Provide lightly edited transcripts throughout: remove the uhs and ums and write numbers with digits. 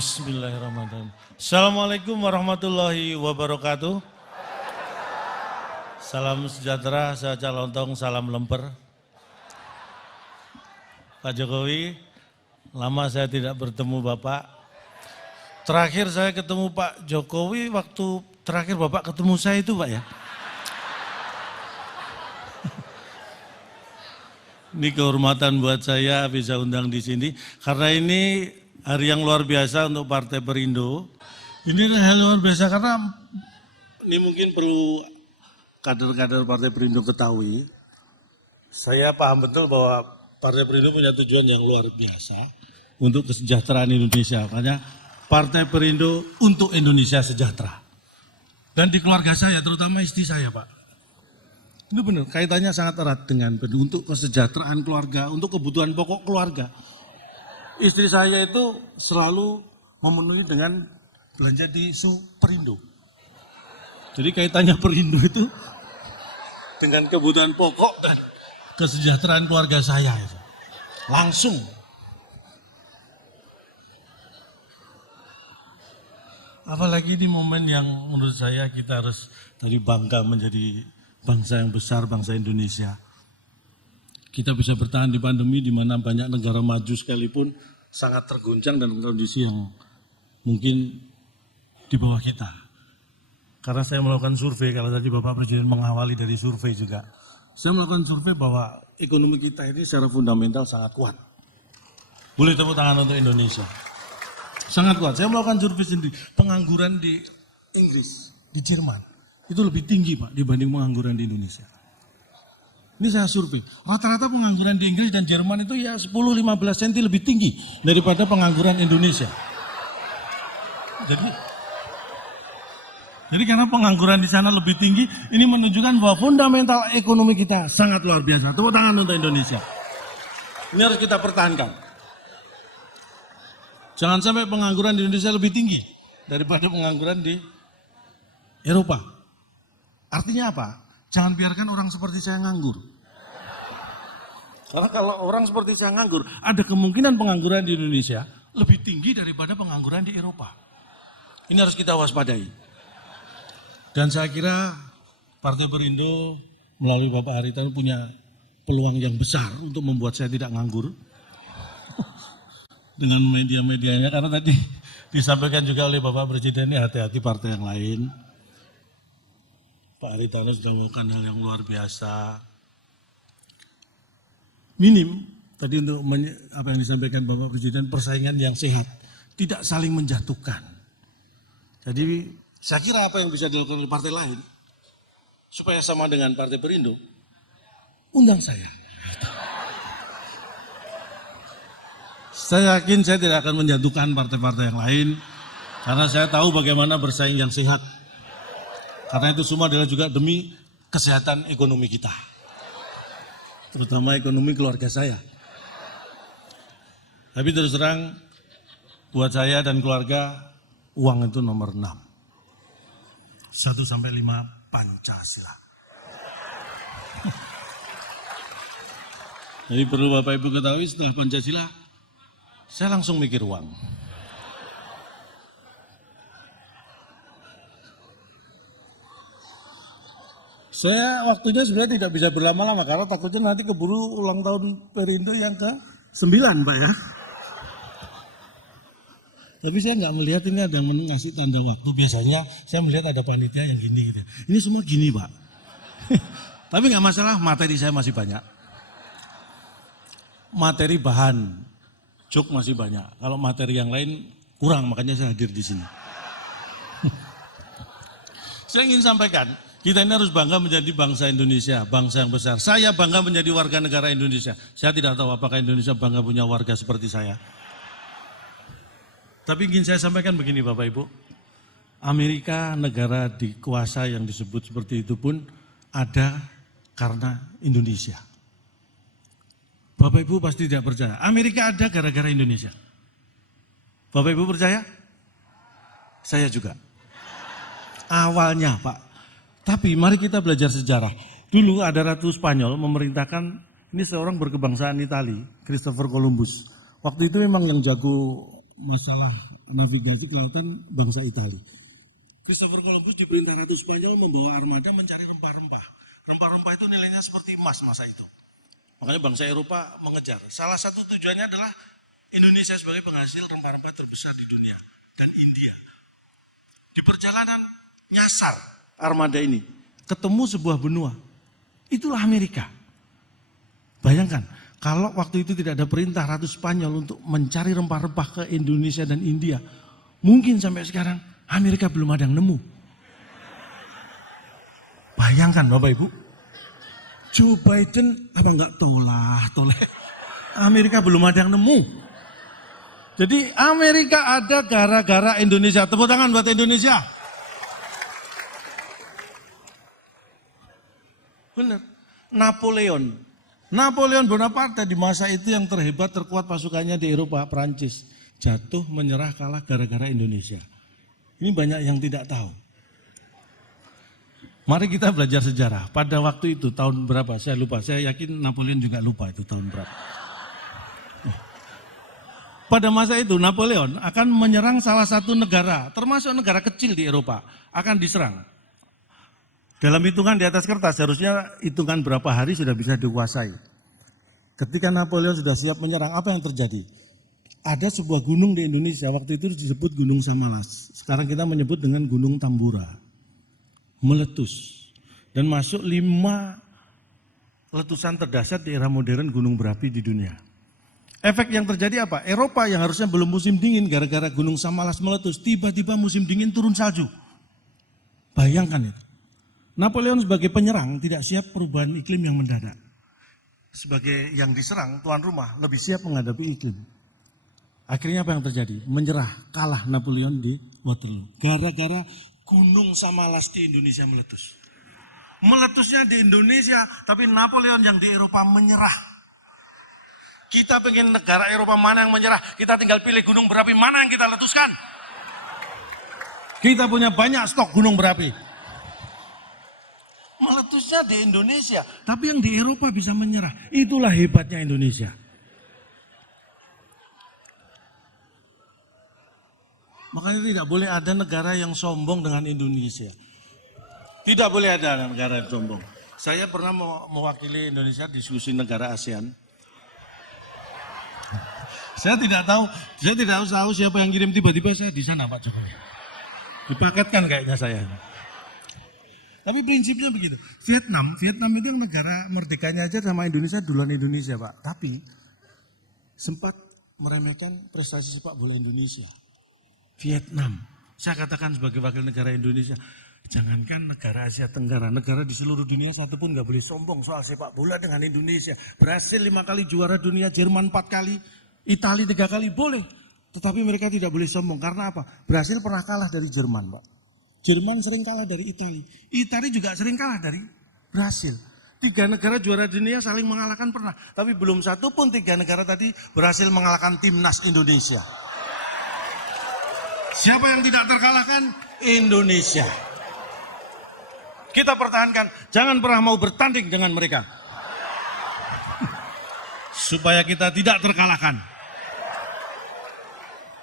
Bismillahirrahmanirrahim. Assalamualaikum warahmatullahi wabarakatuh. Salam sejahtera, saya Calontong, salam lemper. Pak Jokowi, lama saya tidak bertemu Bapak. Terakhir saya ketemu Pak Jokowi waktu terakhir Bapak ketemu saya itu Pak ya. Ini kehormatan buat saya bisa undang di sini karena ini hari yang luar biasa untuk Partai Perindo. Ini hal luar biasa karena ini mungkin perlu kader-kader Partai Perindo ketahui. Saya paham betul bahwa Partai Perindo punya tujuan yang luar biasa untuk kesejahteraan Indonesia. Makanya Partai Perindo untuk Indonesia sejahtera. Dan di keluarga saya, terutama istri saya Pak. Itu benar, kaitannya sangat erat dengan untuk kesejahteraan keluarga, untuk kebutuhan pokok keluarga. Istri saya itu selalu memenuhi dengan belanja di Perindo. Jadi kaitannya Perindo itu dengan kebutuhan pokok dan kesejahteraan keluarga saya. Itu. Langsung. Apalagi di momen yang menurut saya kita harus tadi bangga menjadi bangsa yang besar, bangsa Indonesia. Kita bisa bertahan di pandemi di mana banyak negara maju sekalipun sangat terguncang dan kondisi yang mungkin di bawah kita. Karena saya melakukan survei, kalau tadi Bapak Presiden mengawali dari survei juga. Saya melakukan survei bahwa ekonomi kita ini secara fundamental sangat kuat. Boleh tepuk tangan untuk Indonesia. Sangat kuat. Saya melakukan survei sendiri. Pengangguran di Inggris, di Jerman, itu lebih tinggi Pak dibanding pengangguran di Indonesia. Ini saya survei, rata-rata pengangguran di Inggris dan Jerman itu ya 10-15 cm lebih tinggi daripada pengangguran Indonesia. Jadi karena pengangguran di sana lebih tinggi, ini menunjukkan bahwa fundamental ekonomi kita sangat luar biasa. Tepuk tangan untuk Indonesia. Ini harus kita pertahankan. Jangan sampai pengangguran di Indonesia lebih tinggi daripada pengangguran di Eropa. Artinya apa? Jangan biarkan orang seperti saya nganggur. Karena kalau orang seperti saya nganggur, ada kemungkinan pengangguran di Indonesia lebih tinggi daripada pengangguran di Eropa. Ini harus kita waspadai. Dan saya kira Partai Perindo melalui Bapak Haritanu punya peluang yang besar untuk membuat saya tidak nganggur. Dengan media-medianya, karena tadi disampaikan juga oleh Bapak Presiden, ini hati-hati partai yang lain. Pak Haritanu sudah melakukan hal yang luar biasa. Minim, tadi untuk apa yang disampaikan Bapak Presiden, persaingan yang sehat. Tidak saling menjatuhkan. Jadi saya kira apa yang bisa dilakukan oleh partai lain, supaya sama dengan Partai Perindo, undang saya. Saya yakin saya tidak akan menjatuhkan partai-partai yang lain, karena saya tahu bagaimana bersaing yang sehat. Karena itu semua adalah juga demi kesehatan ekonomi kita. Terutama ekonomi keluarga saya. Tapi terus terang, buat saya dan keluarga, uang itu nomor 6. 1-5 Pancasila. Jadi perlu Bapak Ibu ketahui setelah Pancasila, saya langsung mikir uang. Saya waktunya sebenarnya tidak bisa berlama-lama karena takutnya nanti keburu ulang tahun Perindo yang ke-9 Pak ya. Tapi saya nggak melihat ini ada yang ngasih tanda waktu. Biasanya saya melihat ada panitia yang gini gitu. Ini semua gini Pak. Tapi nggak masalah, materi saya masih banyak. Materi bahan, joke masih banyak. Kalau materi yang lain kurang, makanya saya hadir di sini. Saya ingin sampaikan, kita ini harus bangga menjadi bangsa Indonesia, bangsa yang besar. Saya bangga menjadi warga negara Indonesia. Saya tidak tahu apakah Indonesia bangga punya warga seperti saya. Tapi ingin saya sampaikan begini Bapak Ibu. Amerika negara dikuasa yang disebut seperti itu pun ada karena Indonesia. Bapak Ibu pasti tidak percaya. Amerika ada gara-gara Indonesia. Bapak Ibu percaya? Saya juga. Awalnya Pak. Tapi mari kita belajar sejarah. Dulu ada Ratu Spanyol memerintahkan, ini seorang berkebangsaan Itali, Christopher Columbus. Waktu itu memang yang jago masalah navigasi kelautan bangsa Italia. Christopher Columbus diperintah Ratu Spanyol membawa armada mencari rempah-rempah. Rempah-rempah itu nilainya seperti emas masa itu. Makanya bangsa Eropa mengejar. Salah satu tujuannya adalah Indonesia sebagai penghasil rempah-rempah terbesar di dunia dan India. Di perjalanan nyasar armada ini, ketemu sebuah benua. Itulah Amerika. Bayangkan, kalau waktu itu tidak ada perintah Ratu Spanyol untuk mencari rempah-rempah ke Indonesia dan India, mungkin sampai sekarang Amerika belum ada yang nemu. Bayangkan Bapak Ibu, Joe Biden apa enggak toleh. Amerika belum ada yang nemu. Jadi Amerika ada gara-gara Indonesia. Tepuk tangan buat Indonesia. Benar. Napoleon Bonaparte di masa itu yang terhebat, terkuat pasukannya di Eropa, Prancis. Jatuh, menyerah, kalah gara-gara Indonesia. Ini banyak yang tidak tahu. Mari kita belajar sejarah. Pada waktu itu tahun berapa? Saya lupa. Saya yakin Napoleon juga lupa itu tahun berapa. Pada masa itu Napoleon akan menyerang salah satu negara, termasuk negara kecil di Eropa, akan diserang. Dalam hitungan di atas kertas, harusnya hitungan berapa hari sudah bisa dikuasai. Ketika Napoleon sudah siap menyerang, apa yang terjadi? Ada sebuah gunung di Indonesia, waktu itu disebut Gunung Samalas. Sekarang kita menyebut dengan Gunung Tambora. Meletus. Dan masuk 5 letusan terdahsyat di era modern gunung berapi di dunia. Efek yang terjadi apa? Eropa yang harusnya belum musim dingin gara-gara Gunung Samalas meletus, tiba-tiba musim dingin turun salju. Bayangkan itu. Napoleon sebagai penyerang tidak siap perubahan iklim yang mendadak. Sebagai yang diserang, tuan rumah lebih siap menghadapi iklim. Akhirnya apa yang terjadi? Menyerah, kalah Napoleon di Waterloo. Gara-gara Gunung Samalas di Indonesia meletus. Meletusnya di Indonesia, tapi Napoleon yang di Eropa menyerah. Kita pengen negara Eropa mana yang menyerah, kita tinggal pilih gunung berapi mana yang kita letuskan. Kita punya banyak stok gunung berapi. Meletusnya di Indonesia, tapi yang di Eropa bisa menyerah. Itulah hebatnya Indonesia. Makanya tidak boleh ada negara yang sombong dengan Indonesia. Tidak boleh ada negara yang sombong. Saya pernah mewakili Indonesia diskusi negara ASEAN. Saya tidak tahu siapa yang kirim, tiba-tiba saya di sana Pak Jokowi. Dipaketkan kayaknya saya. Tapi prinsipnya begitu. Vietnam itu yang negara merdekanya aja sama Indonesia duluan Indonesia Pak. Tapi sempat meremehkan prestasi sepak bola Indonesia. Vietnam. Saya katakan sebagai wakil negara Indonesia, jangankan negara Asia Tenggara, negara di seluruh dunia satu pun gak boleh sombong soal sepak bola dengan Indonesia. Brasil 5 kali juara dunia, Jerman 4 kali, Italia 3 kali boleh. Tetapi mereka tidak boleh sombong. Karena apa? Brasil pernah kalah dari Jerman Pak. Jerman sering kalah dari Italia. Italia juga sering kalah dari Brasil. 3 negara juara dunia saling mengalahkan pernah. Tapi belum satu pun 3 negara tadi berhasil mengalahkan timnas Indonesia. Siapa yang tidak terkalahkan? Indonesia. Kita pertahankan, jangan pernah mau bertanding dengan mereka. Supaya kita tidak terkalahkan.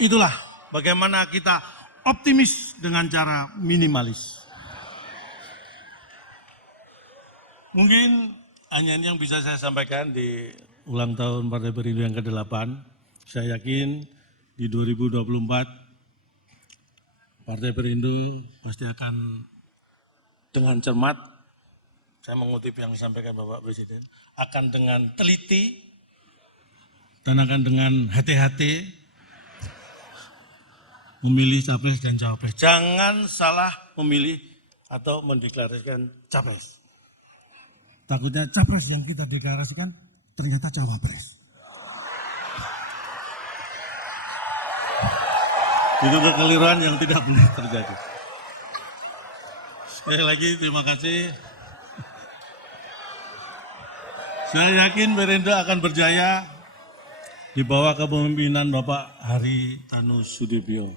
Itulah bagaimana kita optimis dengan cara minimalis. Mungkin hanya ini yang bisa saya sampaikan di ulang tahun Partai Perindo yang ke-8. Saya yakin di 2024 Partai Perindo pasti akan dengan cermat, saya mengutip yang disampaikan Bapak Presiden, akan dengan teliti dan akan dengan hati-hati memilih capres dan cawapres. Jangan salah memilih atau mendeklarasikan capres. Takutnya capres yang kita deklarasikan ternyata cawapres. Itu kekeliruan yang tidak boleh terjadi. Sekali lagi terima kasih. Saya yakin Perindo akan berjaya di bawah kepemimpinan Bapak Hari Tanu Sudibyo.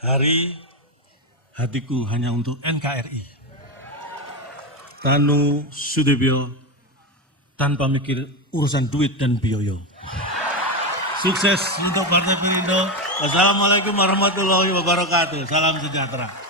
Hari hatiku hanya untuk NKRI. Tanu Sudibyo tanpa mikir urusan duit dan biaya. Sukses untuk Partai Perindo. Wassalamualaikum warahmatullahi wabarakatuh. Salam sejahtera.